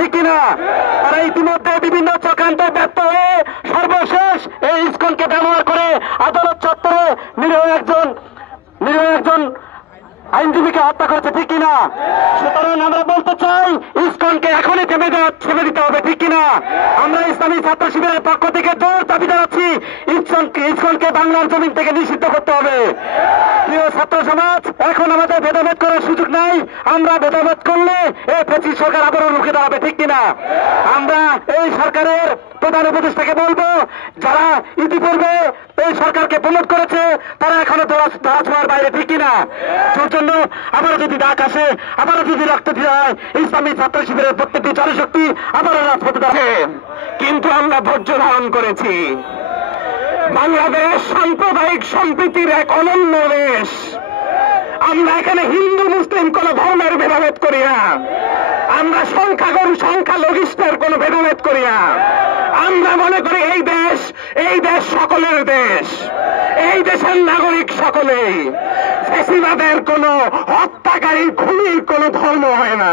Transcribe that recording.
ঠিক কিনা? তারা ইতিমধ্যে বিভিন্ন চক্রান্তে ব্যর্থ হয়ে সর্বশেষ এই ইসকনকে ব্যবহার করে আদালত চত্বরে নিরীহ একজন আইনজীবীকে হত্যা করেছে, ঠিক কিনা? সুতরাং আমরা বলতে চাই ইসকনকে এখনই থেমে দিতে হবে, ঠিক কিনা? আমরা ইসলামী ছাত্র শিবিরের পক্ষ থেকে জোর দাবি জানাচ্ছি ইসকনকে বাংলার জমিন থেকে নিষিদ্ধ করতে হবে। প্রিয় ছাত্র সমাজ, এখন আমাদের ভেদাভেদ করার সুযোগ নাই। আমরা ভেদাভেদ করলে এই ফ্যাসিস্ট সরকার আবারও রুখে দাঁড়াবে, ঠিক কিনা? আমরা এই সরকারের প্রধান উপদেষ্টাকে বলবো, যারা ইতিপূর্বে এই সরকারকে প্রমোট করেছে তারা এখনো ধরা ছোঁয়ার বাইরে, ঠিক কিনা? সেই জন্য আবারও যদি ডাক আসে, আবারও যদি রক্ত দিতে হয়, ইসলামী ছাত্র শিবিরের প্রত্যেকটি জনশক্তি আবারও রাজপথে দাঁড়াবে। কিন্তু আমরা ধৈর্য ধারণ করেছি। বাংলাদেশ সাম্প্রদায়িক সম্প্রীতির এক অনন্য দেশ। আমরা এখানে হিন্দু মুসলিম কোন ধর্মের ভেদাভেদ করি না। আমরা সংখ্যালঘিষ্ঠের কোন ভেদাভেদ করি না। আমরা মনে করি এই দেশ সকলের দেশ, এই দেশের নাগরিক সকলেই। ফ্যাসিবাদের কোন হত্যাকারী খুনির কোন ধর্ম হয় না।